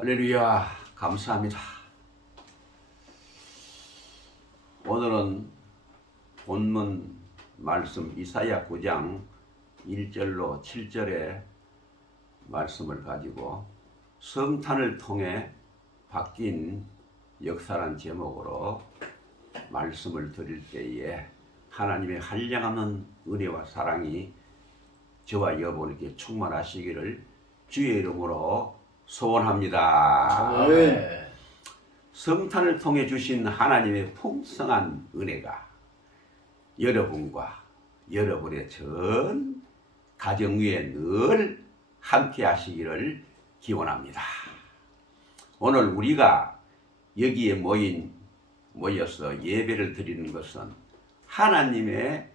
할렐루야, 감사합니다. 오늘은 본문 말씀 이사야 9장 1절로 7절의 말씀을 가지고 성탄을 통해 바뀐 역사란 제목으로 말씀을 드릴 때에 하나님의 한량없는 은혜와 사랑이 저와 여러분에게 충만하시기를 주의 이름으로 소원합니다. 아멘. 성탄을 통해 주신 하나님의 풍성한 은혜가 여러분과 여러분의 전 가정 위에 늘 함께 하시기를 기원합니다. 오늘 우리가 여기에 모여서 예배를 드리는 것은 하나님의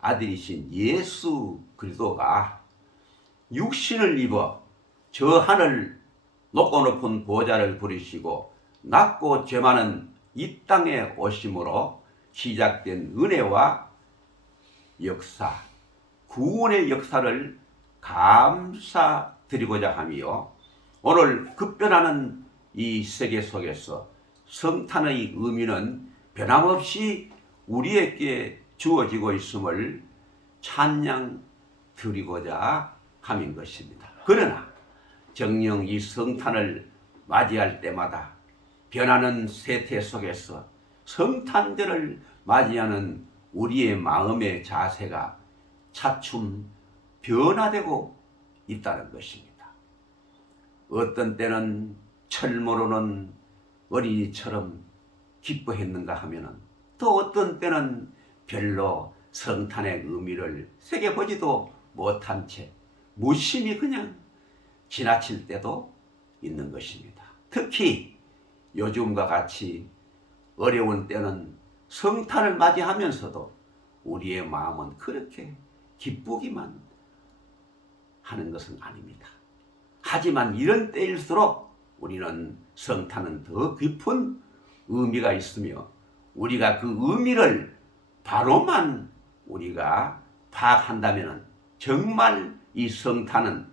아들이신 예수 그리스도가 육신을 입어 저 하늘 높고 높은 보좌를 부리시고 낮고 죄 많은 이 땅에 오심으로 시작된 은혜와 역사, 구원의 역사를 감사드리고자 하며 오늘 급변하는 이 세계 속에서 성탄의 의미는 변함없이 우리에게 주어지고 있음을 찬양드리고자 함인 것입니다. 그러나 정녕 이 성탄을 맞이할 때마다 변하는 세태 속에서 성탄절을 맞이하는 우리의 마음의 자세가 차츰 변화되고 있다는 것입니다. 어떤 때는 철모로는 어린이처럼 기뻐했는가 하면은 또 어떤 때는 별로 성탄의 의미를 새겨보지도 못한 채 무심히 그냥 지나칠 때도 있는 것입니다. 특히 요즘과 같이 어려운 때는 성탄을 맞이하면서도 우리의 마음은 그렇게 기쁘기만 하는 것은 아닙니다. 하지만 이런 때일수록 우리는 성탄은 더 깊은 의미가 있으며 우리가 그 의미를 바로만 우리가 파악한다면 정말 이 성탄은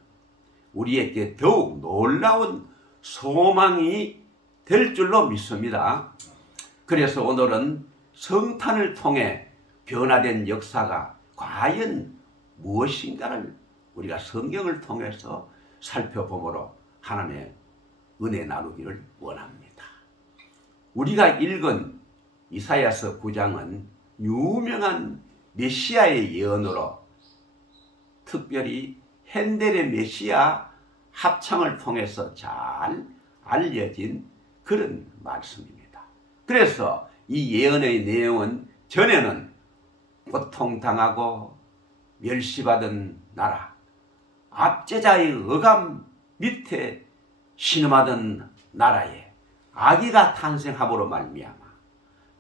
우리에게 더욱 놀라운 소망이 될 줄로 믿습니다. 그래서 오늘은 성탄을 통해 변화된 역사가 과연 무엇인가를 우리가 성경을 통해서 살펴보므로 하나님의 은혜 나누기를 원합니다. 우리가 읽은 이사야서 9장은 유명한 메시아의 예언으로 특별히 핸델의 메시아 합창을 통해서 잘 알려진 그런 말씀입니다. 그래서 이 예언의 내용은 전에는 고통당하고 멸시받은 나라, 압제자의 억압 밑에 신음하던 나라에 아기가 탄생함으로 말미암아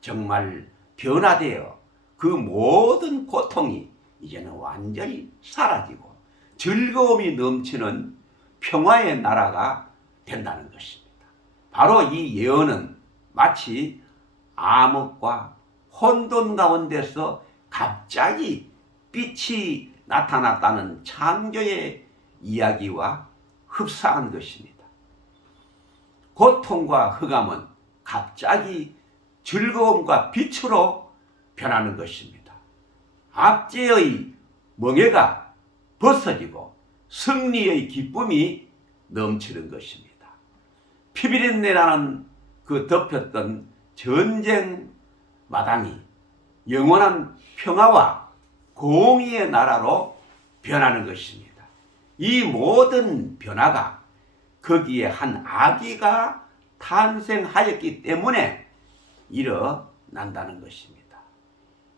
정말 변화되어 그 모든 고통이 이제는 완전히 사라지고 즐거움이 넘치는 평화의 나라가 된다는 것입니다. 바로 이 예언은 마치 암흑과 혼돈 가운데서 갑자기 빛이 나타났다는 창조의 이야기와 흡사한 것입니다. 고통과 흑암은 갑자기 즐거움과 빛으로 변하는 것입니다. 압제의 멍에가 벗어지고 승리의 기쁨이 넘치는 것입니다. 피비린내라는 그 덮였던 전쟁 마당이 영원한 평화와 공의의 나라로 변하는 것입니다. 이 모든 변화가 거기에 한 아기가 탄생하였기 때문에 일어난다는 것입니다.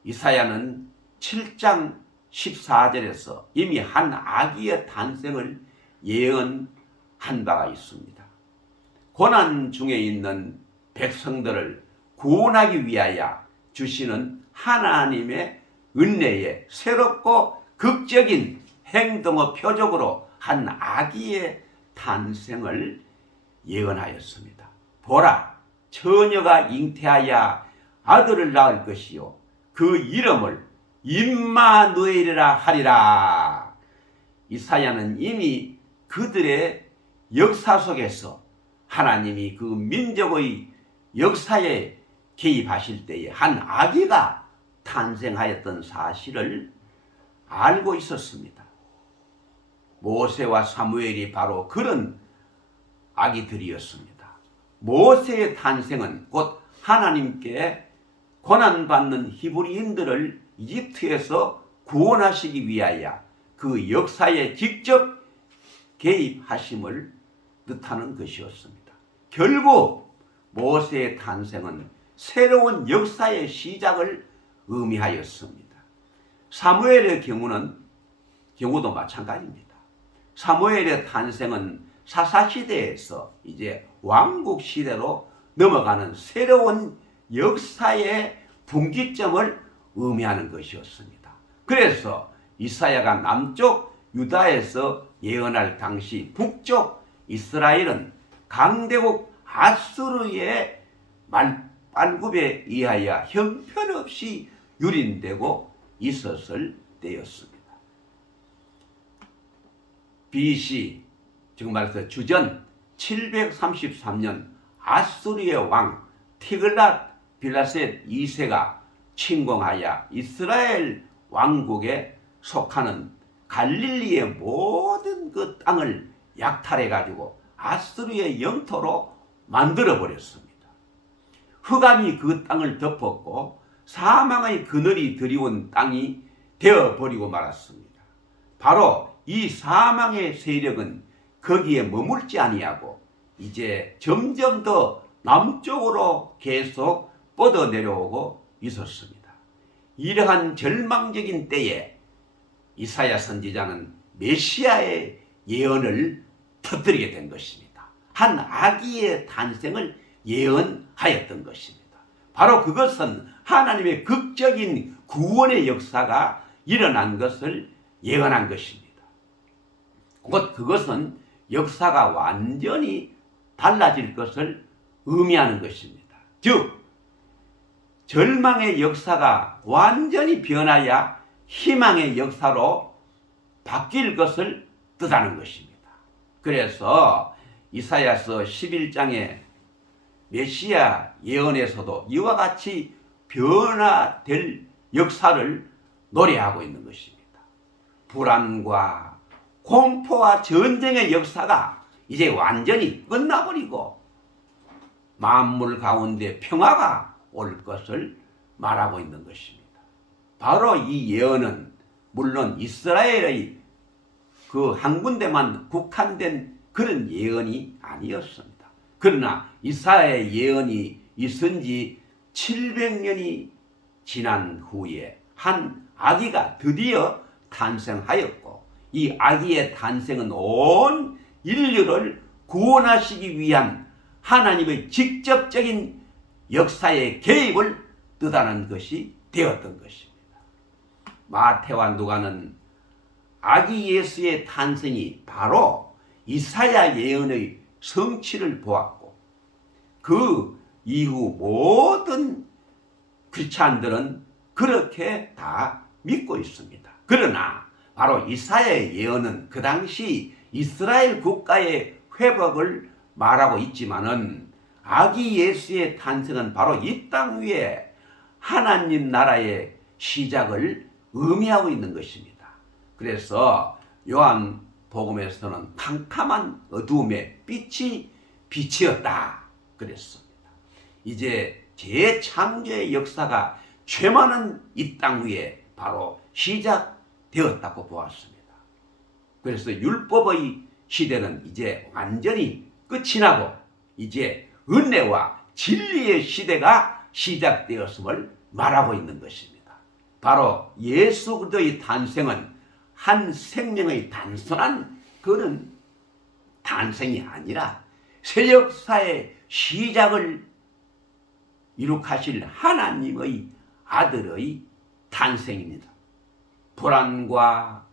이사야는 7장 14절에서 이미 한 아기의 탄생을 예언한 바가 있습니다. 고난 중에 있는 백성들을 구원하기 위하여 주시는 하나님의 은혜의 새롭고 극적인 행동의 표적으로 한 아기의 탄생을 예언하였습니다. 보라, 처녀가 잉태하여 아들을 낳을 것이요 그 이름을 임마누엘이라 하리라. 이사야는 이미 그들의 역사 속에서 하나님이 그 민족의 역사에 개입하실 때에 한 아기가 탄생하였던 사실을 알고 있었습니다. 모세와 사무엘이 바로 그런 아기들이었습니다. 모세의 탄생은 곧 하나님께 고난받는 히브리인들을 이집트에서 구원하시기 위하여 그 역사에 직접 개입하심을 뜻하는 것이었습니다. 결국 모세의 탄생은 새로운 역사의 시작을 의미하였습니다. 사무엘의 경우도 마찬가지입니다. 사무엘의 탄생은 사사시대에서 이제 왕국시대로 넘어가는 새로운 역사의 분기점을 의미하는 것이었습니다. 그래서 이사야가 남쪽 유다에서 예언할 당시 북쪽 이스라엘은 강대국 아수르의 말반굽에 의하여 형편없이 유린되고 있었을 때였습니다. BC, 지금 말해서 주전 733년 아수르의 왕 티글랏 빌라셋 2세가 침공하여 이스라엘 왕국에 속하는 갈릴리의 모든 그 땅을 약탈해가지고 아수르의 영토로 만들어버렸습니다. 흑암이 그 땅을 덮었고 사망의 그늘이 드리운 땅이 되어버리고 말았습니다. 바로 이 사망의 세력은 거기에 머물지 아니하고 이제 점점 더 남쪽으로 계속 뻗어 내려오고 있었습니다. 이러한 절망적인 때에 이사야 선지자는 메시아의 예언을 터뜨리게 된 것입니다. 한 아기의 탄생을 예언하였던 것입니다. 바로 그것은 하나님의 극적인 구원의 역사가 일어난 것을 예언한 것입니다. 곧 그것은 역사가 완전히 달라질 것을 의미하는 것입니다. 즉 절망의 역사가 완전히 변하여 희망의 역사로 바뀔 것을 뜻하는 것입니다. 그래서 이사야서 11장의 메시아 예언에서도 이와 같이 변화될 역사를 노래하고 있는 것입니다. 불안과 공포와 전쟁의 역사가 이제 완전히 끝나버리고 만물 가운데 평화가 올 것을 말하고 있는 것입니다. 바로 이 예언은 물론 이스라엘의 그 한 군데만 국한된 그런 예언이 아니었습니다. 그러나 이사야의 예언이 있은 지 700년이 지난 후에 한 아기가 드디어 탄생하였고 이 아기의 탄생은 온 인류를 구원하시기 위한 하나님의 직접적인 역사의 개입을 뜻하는 것이 되었던 것입니다. 마태와 누가는 아기 예수의 탄생이 바로 이사야 예언의 성취를 보았고 그 이후 모든 크리스찬들은 그렇게 다 믿고 있습니다. 그러나 바로 이사야의 예언은 그 당시 이스라엘 국가의 회복을 말하고 있지만은 아기 예수의 탄생은 바로 이 땅 위에 하나님 나라의 시작을 의미하고 있는 것입니다. 그래서 요한복음에서는 캄캄한 어두움에 빛이 빛이었다 그랬습니다. 이제 재창조의 역사가 죄 많은 이 땅 위에 바로 시작되었다고 보았습니다. 그래서 율법의 시대는 이제 완전히 끝이 나고 이제 은혜와 진리의 시대가 시작되었음을 말하고 있는 것입니다. 바로 예수 그리스도의 탄생은 한 생명의 단순한 그런 탄생이 아니라 새 역사의 시작을 이룩하실 하나님의 아들의 탄생입니다. 불안과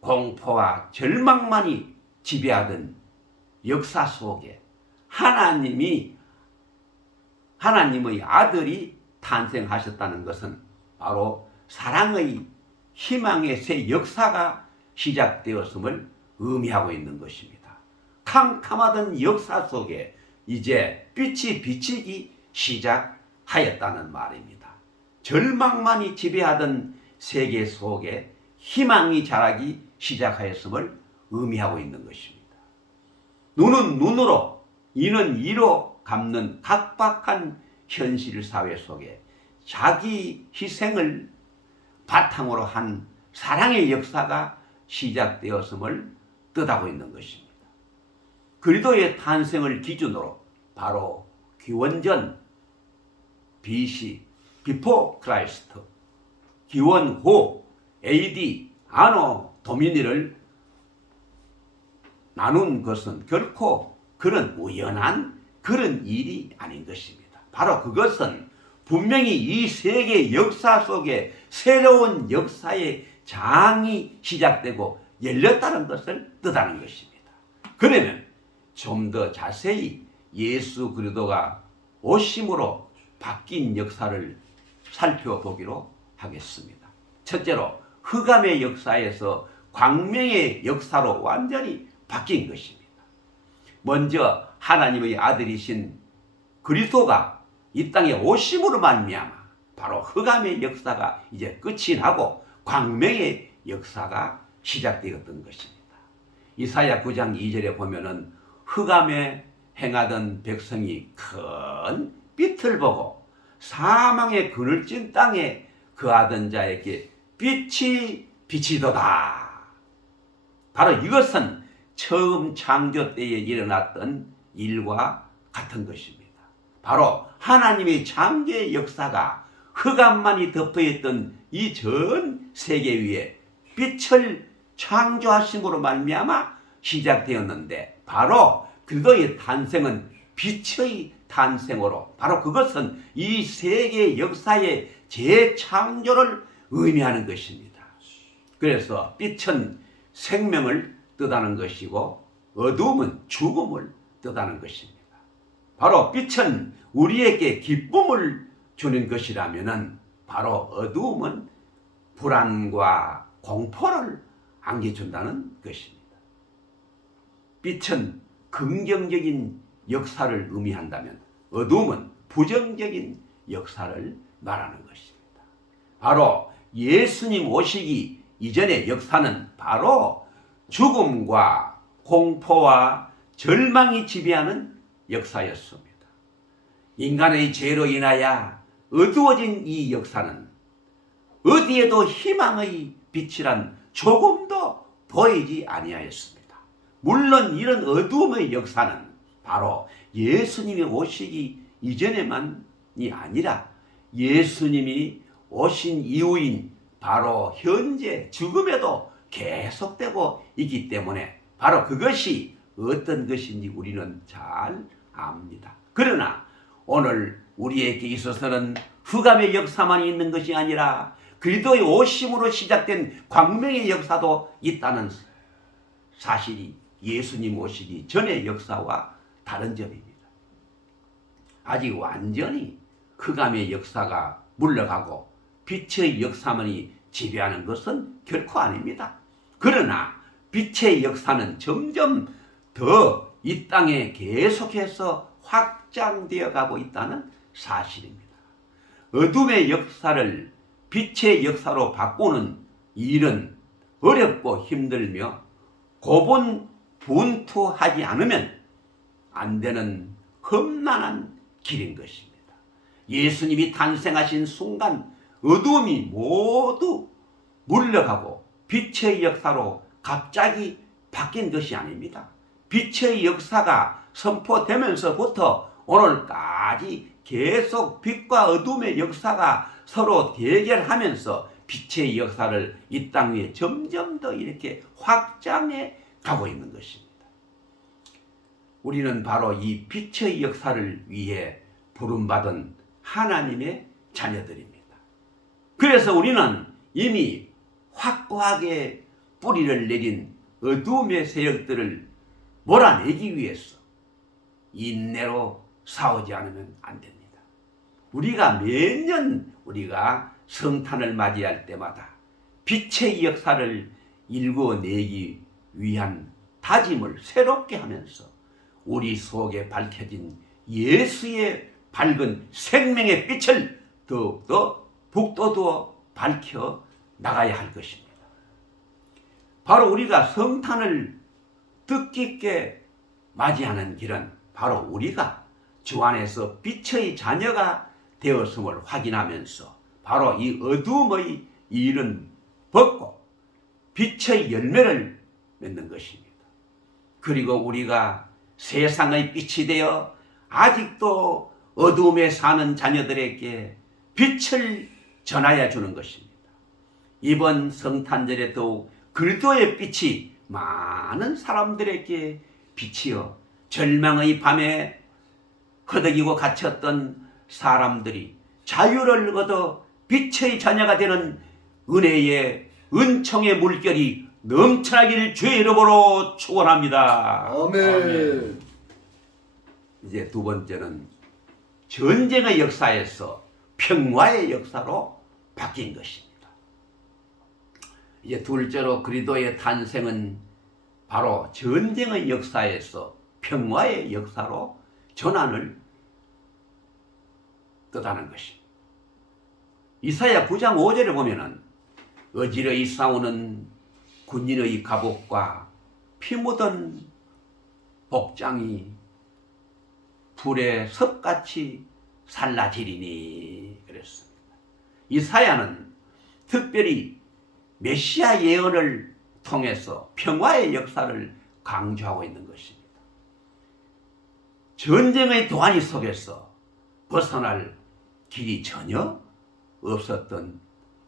공포와 절망만이 지배하던 역사 속에 하나님의 아들이 탄생하셨다는 것은 바로 사랑의 희망의 새 역사가 시작되었음을 의미하고 있는 것입니다. 캄캄하던 역사 속에 이제 빛이 비치기 시작하였다는 말입니다. 절망만이 지배하던 세계 속에 희망이 자라기 시작하였음을 의미하고 있는 것입니다. 눈은 눈으로, 이는 이로 갚는 각박한 현실 사회 속에 자기 희생을 바탕으로 한 사랑의 역사가 시작되었음을 뜻하고 있는 것입니다. 그리스도의 탄생을 기준으로 바로 기원전 BC, Before Christ, 기원 후 AD, 아노 도미니를 나눈 것은 결코 그런 우연한 그런 일이 아닌 것입니다. 바로 그것은 분명히 이 세계 역사 속에 새로운 역사의 장이 시작되고 열렸다는 것을 뜻하는 것입니다. 그러면 좀 더 자세히 예수 그리스도가 오심으로 바뀐 역사를 살펴보기로 하겠습니다. 첫째로 흑암의 역사에서 광명의 역사로 완전히 바뀐 것입니다. 먼저 하나님의 아들이신 그리스도가 이 땅에 오심으로 말미암아 바로 흑암의 역사가 이제 끝이 나고 광명의 역사가 시작되었던 것입니다. 이사야 9장 2절에 보면은 흑암에 행하던 백성이 큰 빛을 보고 사망의 그늘진 땅에 거하던 자에게 빛이 비치도다. 바로 이것은 처음 창조 때에 일어났던 일과 같은 것입니다. 바로 하나님의 창조의 역사가 흑암만이 덮여있던 이 전 세계 위에 빛을 창조하심으로 말미암아 시작되었는데 바로 그리스도의 탄생은 빛의 탄생으로 바로 그것은 이 세계 역사의 재창조를 의미하는 것입니다. 그래서 빛은 생명을 뜻하는 것이고 어두움은 죽음을 뜻하는 것입니다. 바로 빛은 우리에게 기쁨을 주는 것이라면 바로 어두움은 불안과 공포를 안겨준다는 것입니다. 빛은 긍정적인 역사를 의미한다면 어두움은 부정적인 역사를 말하는 것입니다. 바로 예수님 오시기 이전의 역사는 바로 죽음과 공포와 절망이 지배하는 역사였습니다. 인간의 죄로 인하여 어두워진 이 역사는 어디에도 희망의 빛이란 조금도 보이지 아니하였습니다. 물론 이런 어두움의 역사는 바로 예수님이 오시기 이전에만이 아니라 예수님이 오신 이후인 바로 현재 죽음에도 계속되고 있기 때문에 바로 그것이 어떤 것인지 우리는 잘 압니다. 그러나 오늘 우리에게 있어서는 흑암의 역사만 있는 것이 아니라 그리스도의 오심으로 시작된 광명의 역사도 있다는 사실이 예수님 오시기 전의 역사와 다른 점입니다. 아직 완전히 흑암의 역사가 물러가고 빛의 역사만이 지배하는 것은 결코 아닙니다. 그러나 빛의 역사는 점점 더 이 땅에 계속해서 확장되어 가고 있다는 사실입니다. 어둠의 역사를 빛의 역사로 바꾸는 일은 어렵고 힘들며 고분분투하지 않으면 안 되는 험난한 길인 것입니다. 예수님이 탄생하신 순간 어둠이 모두 물러가고 빛의 역사로 갑자기 바뀐 것이 아닙니다. 빛의 역사가 선포되면서부터 오늘까지 계속 빛과 어둠의 역사가 서로 대결하면서 빛의 역사를 이 땅 위에 점점 더 이렇게 확장해 가고 있는 것입니다. 우리는 바로 이 빛의 역사를 위해 부름받은 하나님의 자녀들입니다. 그래서 우리는 이미 확고하게 뿌리를 내린 어두움의 세력들을 몰아내기 위해서 인내로 싸우지 않으면 안 됩니다. 우리가 매년 우리가 성탄을 맞이할 때마다 빛의 역사를 일궈내기 위한 다짐을 새롭게 하면서 우리 속에 밝혀진 예수의 밝은 생명의 빛을 더욱더 북돋워 밝혀 나가야 할 것입니다. 바로 우리가 성탄을 뜻깊게 맞이하는 길은 바로 우리가 주 안에서 빛의 자녀가 되었음을 확인하면서 바로 이 어두움의 일은 벗고 빛의 열매를 맺는 것입니다. 그리고 우리가 세상의 빛이 되어 아직도 어두움에 사는 자녀들에게 빛을 전하여 주는 것입니다. 이번 성탄절에 더욱 그리스도의 빛이 많은 사람들에게 비치어 절망의 밤에 허덕이고 갇혔던 사람들이 자유를 얻어 빛의 자녀가 되는 은혜의 은총의 물결이 넘쳐나기를 주의 이름으로 축원합니다. 아멘. 이제 두 번째는 전쟁의 역사에서 평화의 역사로 바뀐 것입니다. 이제 둘째로 그리스도의 탄생은 바로 전쟁의 역사에서 평화의 역사로 전환을 뜻하는 것입니다. 이사야 9장 5절에 보면은 어지러이 싸우는 군인의 갑옷과 피 묻은 복장이 불에 섭같이 살라지리니 그랬습니다. 이사야는 특별히 메시아 예언을 통해서 평화의 역사를 강조하고 있는 것입니다. 전쟁의 도안이 속에서 벗어날 길이 전혀 없었던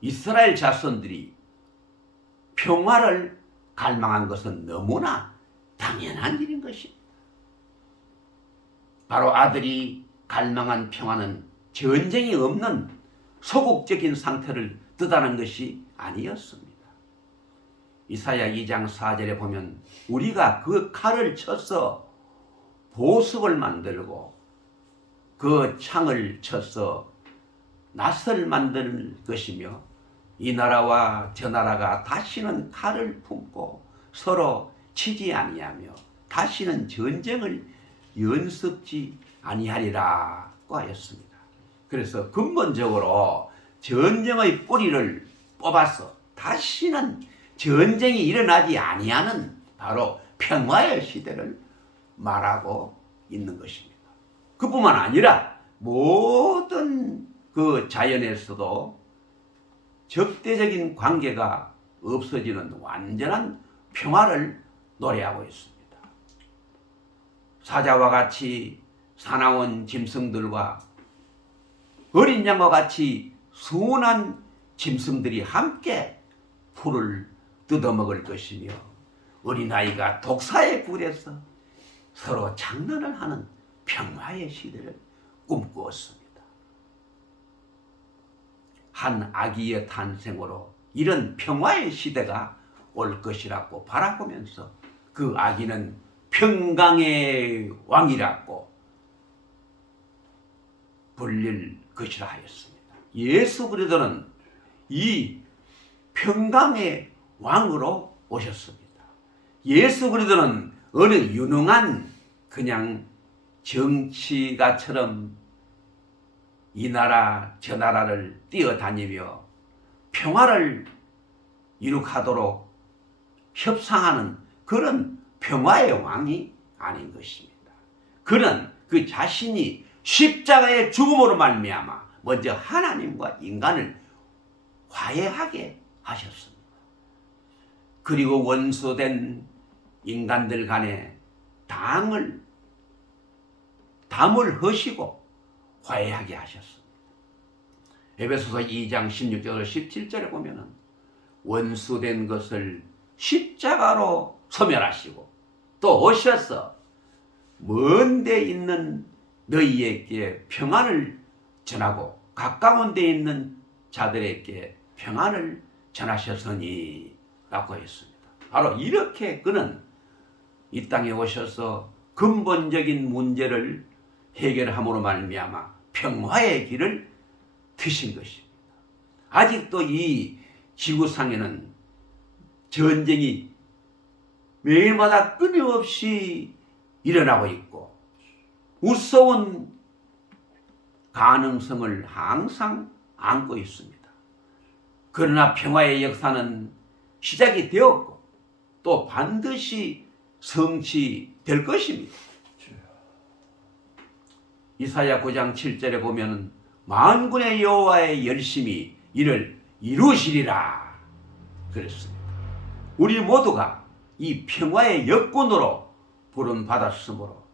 이스라엘 자손들이 평화를 갈망한 것은 너무나 당연한 일인 것입니다. 바로 아들이 갈망한 평화는 전쟁이 없는 소극적인 상태를 뜻하는 것이 아니었습니다. 이사야 2장 4절에 보면 우리가 그 칼을 쳐서 보석을 만들고 그 창을 쳐서 낫을 만들 것이며 이 나라와 저 나라가 다시는 칼을 품고 서로 치지 아니하며 다시는 전쟁을 연습지 아니하리라고 하였습니다. 그래서 근본적으로 전쟁의 뿌리를 뽑아서 다시는 전쟁이 일어나지 아니하는 바로 평화의 시대를 말하고 있는 것입니다. 그뿐만 아니라 모든 그 자연에서도 적대적인 관계가 없어지는 완전한 평화를 노래하고 있습니다. 사자와 같이 사나운 짐승들과 어린 양과 같이 순한 짐승들이 함께 풀을 뜯어먹을 것이며 어린아이가 독사에 굴에서 서로 장난을 하는 평화의 시대를 꿈꾸었습니다. 한 아기의 탄생으로 이런 평화의 시대가 올 것이라고 바라보면서 그 아기는 평강의 왕이라고 불릴 것이라 하였습니다. 예수 그리스도는 이 평강의 왕으로 오셨습니다. 예수 그리스도는 어느 유능한 그냥 정치가처럼 이 나라 저 나라를 뛰어다니며 평화를 이룩하도록 협상하는 그런 평화의 왕이 아닌 것입니다. 그는 그 자신이 십자가의 죽음으로 말미암아 먼저 하나님과 인간을 화해하게 하셨습니다. 그리고 원수된 인간들 간에 담을 허시고 화해하게 하셨습니다. 에베소서 2장 16절 17절에 보면은 원수된 것을 십자가로 소멸하시고 또 오셔서 먼 데 있는 너희에게 평안을 전하고 가까운 데 있는 자들에게 평안을 전하셨으니 라고 했습니다. 바로 이렇게 그는 이 땅에 오셔서 근본적인 문제를 해결함으로 말미암아 평화의 길을 트신 것입니다. 아직도 이 지구상에는 전쟁이 매일마다 끊임없이 일어나고 있고 무서운 가능성을 항상 안고 있습니다. 그러나 평화의 역사는 시작이 되었고 또 반드시 성취될 것입니다. 이사야 9장 7절에 보면 만군의 여호와의 열심히 이를 이루시리라 그랬습니다. 우리 모두가 이 평화의 여군으로 부름받았으므로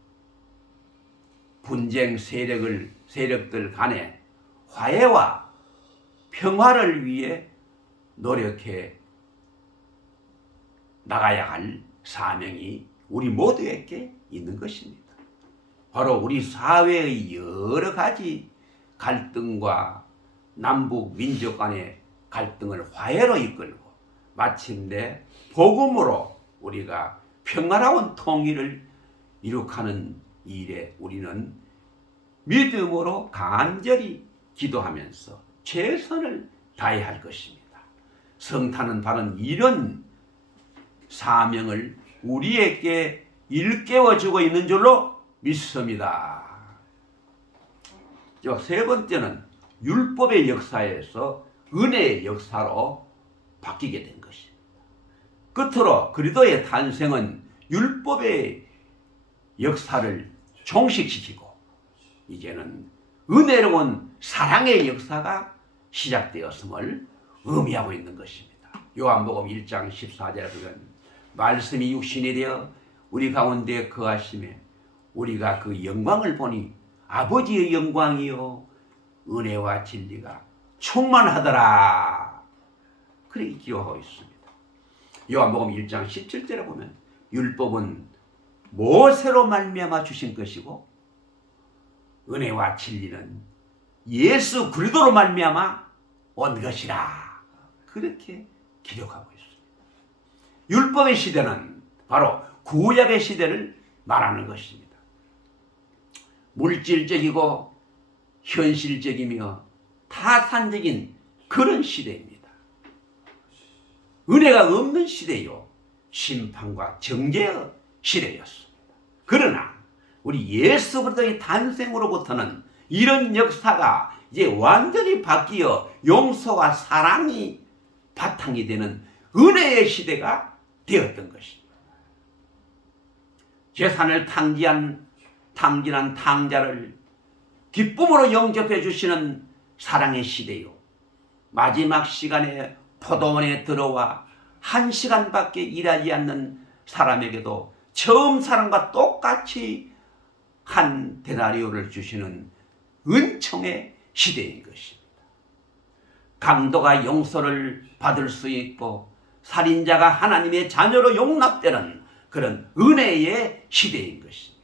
분쟁 세력들 간의 화해와 평화를 위해 노력해 나가야 할 사명이 우리 모두에게 있는 것입니다. 바로 우리 사회의 여러 가지 갈등과 남북 민족 간의 갈등을 화해로 이끌고 마침내 복음으로 우리가 평화로운 통일을 이룩하는 일에 우리는 믿음으로 간절히 기도하면서 최선을 다해야 할 것입니다. 성탄은 바로 이런 사명을 우리에게 일깨워주고 있는 줄로 믿습니다. 세 번째는 율법의 역사에서 은혜의 역사로 바뀌게 된 것입니다. 끝으로 그리스도의 탄생은 율법의 역사를 종식시키고 이제는 은혜로운 사랑의 역사가 시작되었음을 의미하고 있는 것입니다. 요한복음 1장 14절에 보면 말씀이 육신이 되어 우리 가운데 거하심에 우리가 그 영광을 보니 아버지의 영광이요 은혜와 진리가 충만하더라 그렇게 기록하고 있습니다. 요한복음 1장 17절에 보면 율법은 모세로 말미암아 주신 것이고 은혜와 진리는 예수 그리스도로 말미암아 온 것이라 그렇게 기록하고 있습니다. 율법의 시대는 바로 구약의 시대를 말하는 것입니다. 물질적이고 현실적이며 타산적인 그런 시대입니다. 은혜가 없는 시대요 심판과 정죄의 시대였습니다. 그러나 우리 예수 그리스도의 탄생으로부터는 이런 역사가 이제 완전히 바뀌어 용서와 사랑이 바탕이 되는 은혜의 시대가 되었던 것입니다. 재산을 탕진한 탕자를 기쁨으로 영접해 주시는 사랑의 시대요. 마지막 시간에 포도원에 들어와 1시간밖에 일하지 않는 사람에게도 처음 사람과 똑같이 한 데나리오를 주시는 은총의 시대인 것입니다. 강도가 용서를 받을 수 있고 살인자가 하나님의 자녀로 용납되는 그런 은혜의 시대인 것입니다.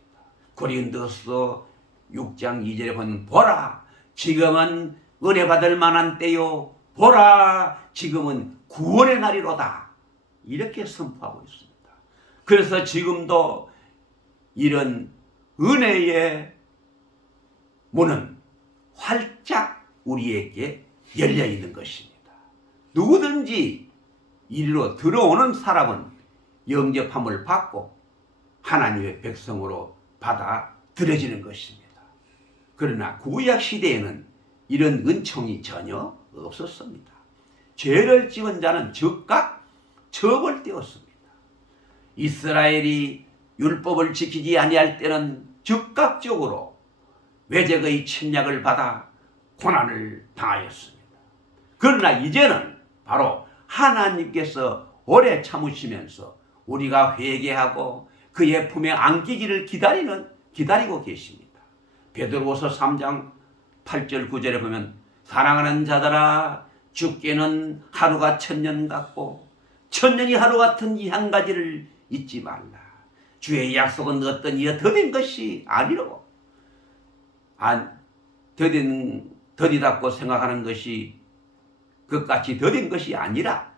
고린도서 6장 2절에 보면 보라 지금은 은혜 받을 만한 때요 보라 지금은 구원의 날이로다 이렇게 선포하고 있습니다. 그래서 지금도 이런 은혜의 문은 활짝 우리에게 열려 있는 것입니다. 누구든지 이리로 들어오는 사람은 영접함을 받고 하나님의 백성으로 받아들여지는 것입니다. 그러나 구약 시대에는 이런 은총이 전혀 없었습니다. 죄를 지은 자는 즉각 처벌되었습니다. 이스라엘이 율법을 지키지 아니할 때는 즉각적으로 외적의 침략을 받아 고난을 당하였습니다. 그러나 이제는 바로 하나님께서 오래 참으시면서 우리가 회개하고 그의 품에 안기기를 기다리고 계십니다. 베드로후서 3장 8절 9절에 보면 사랑하는 자들아 주께는 하루가 1000년 같고 1000년이 하루 같은 이 한 가지를 잊지 말라. 주의 약속은 어떤 이여 더딘 것이 아니로 더디답고 생각하는 것이 그같이 더딘 것이 아니라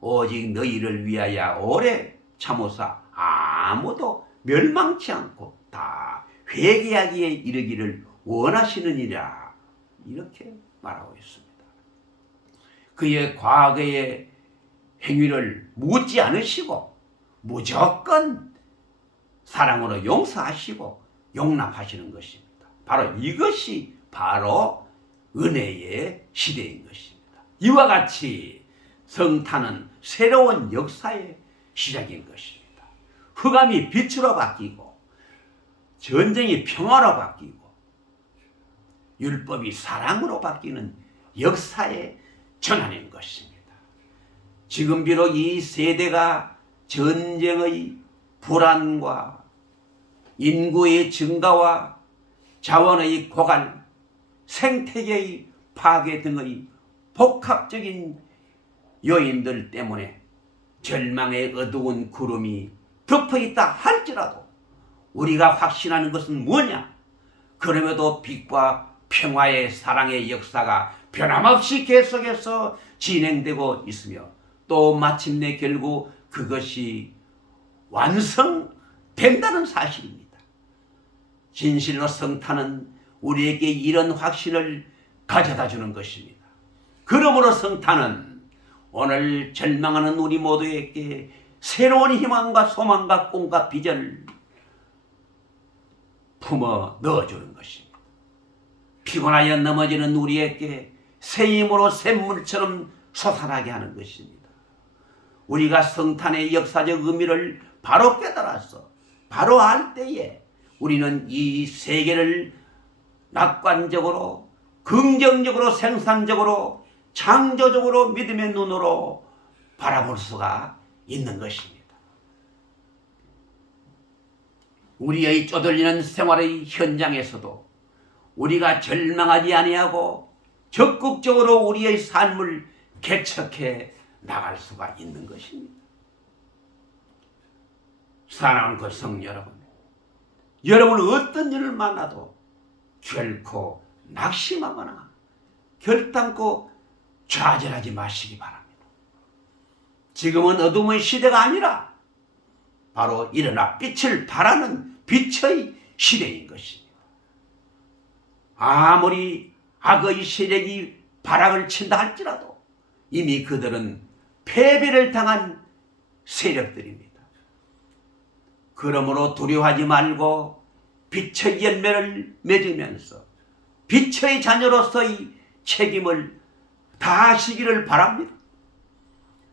오직 너희를 위하여 오래 참으사 아무도 멸망치 않고 다 회개하기에 이르기를 원하시느니라 이렇게 말하고 있습니다. 그의 과거의 행위를 묻지 않으시고 무조건 사랑으로 용서하시고 용납하시는 것입니다. 바로 이것이 바로 은혜의 시대인 것입니다. 이와 같이 성탄은 새로운 역사의 시작인 것입니다. 흑암이 빛으로 바뀌고 전쟁이 평화로 바뀌고 율법이 사랑으로 바뀌는 역사의 전환인 것입니다. 지금 비록 이 세대가 전쟁의 불안과 인구의 증가와 자원의 고갈, 생태계의 파괴 등의 복합적인 요인들 때문에 절망의 어두운 구름이 덮어있다 할지라도 우리가 확신하는 것은 뭐냐? 그럼에도 빛과 평화의 사랑의 역사가 변함없이 계속해서 진행되고 있으며 또 마침내 결국 그것이 완성된다는 사실입니다. 진실로 성탄은 우리에게 이런 확신을 가져다 주는 것입니다. 그러므로 성탄은 오늘 절망하는 우리 모두에게 새로운 희망과 소망과 꿈과 비전을 품어 넣어주는 것입니다. 피곤하여 넘어지는 우리에게 새 힘으로 샘물처럼 솟아나게 하는 것입니다. 우리가 성탄의 역사적 의미를 바로 깨달아서 바로 알 때에 우리는 이 세계를 낙관적으로 긍정적으로 생산적으로 창조적으로 믿음의 눈으로 바라볼 수가 있는 것입니다. 우리의 쪼들리는 생활의 현장에서도 우리가 절망하지 아니하고 적극적으로 우리의 삶을 개척해 나갈 수가 있는 것입니다. 사랑하는 그 성 여러분, 여러분 어떤 일을 만나도 결코 낙심하거나 결단코 좌절하지 마시기 바랍니다. 지금은 어둠의 시대가 아니라 바로 일어나 빛을 발하는 빛의 시대인 것입니다. 아무리 악의 세력이 발악을 친다 할지라도 이미 그들은 패배를 당한 세력들입니다. 그러므로 두려워하지 말고 빛의 열매를 맺으면서 빛의 자녀로서의 책임을 다하시기를 바랍니다.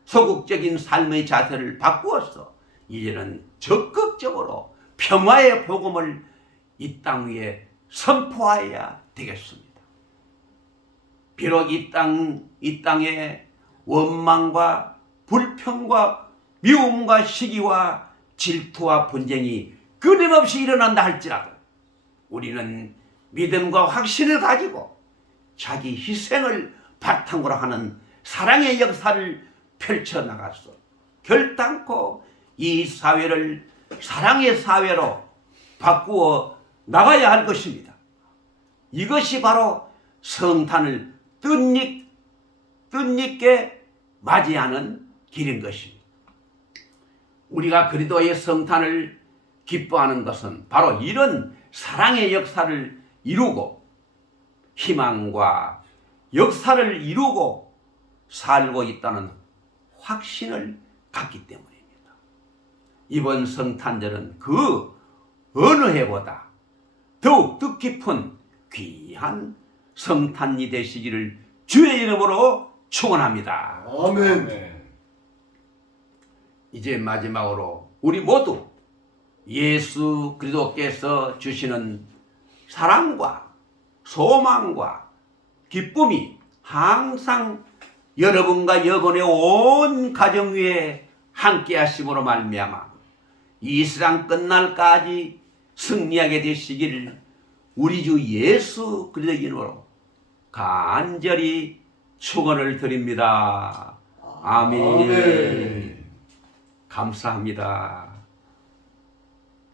소극적인 삶의 자세를 바꾸어서 이제는 적극적으로 평화의 복음을 이 땅 위에 선포해야 되겠습니다. 비록 이 땅에 원망과 불평과 미움과 시기와 질투와 분쟁이 끊임없이 일어난다 할지라도 우리는 믿음과 확신을 가지고 자기 희생을 바탕으로 하는 사랑의 역사를 펼쳐나가서 결단코 이 사회를 사랑의 사회로 바꾸어 나가야 할 것입니다. 이것이 바로 성탄을 뜻있게 맞이하는 길인 것입니다. 우리가 그리스도의 성탄을 기뻐하는 것은 바로 이런 사랑의 역사를 이루고 희망과 역사를 이루고 살고 있다는 확신을 갖기 때문입니다. 이번 성탄절은 그 어느 해보다 더욱 뜻깊은 귀한 성탄이 되시기를 주의 이름으로 축원합니다. 아멘. 이제 마지막으로 우리 모두 예수 그리스도께서 주시는 사랑과 소망과 기쁨이 항상 여러분과 여러분의 온 가정 위에 함께 하심으로 말미암아 이 세상 끝날까지 승리하게 되시기를 우리 주 예수 그리스도 이름으로 간절히 축원을 드립니다. 아멘. 아멘. 감사합니다.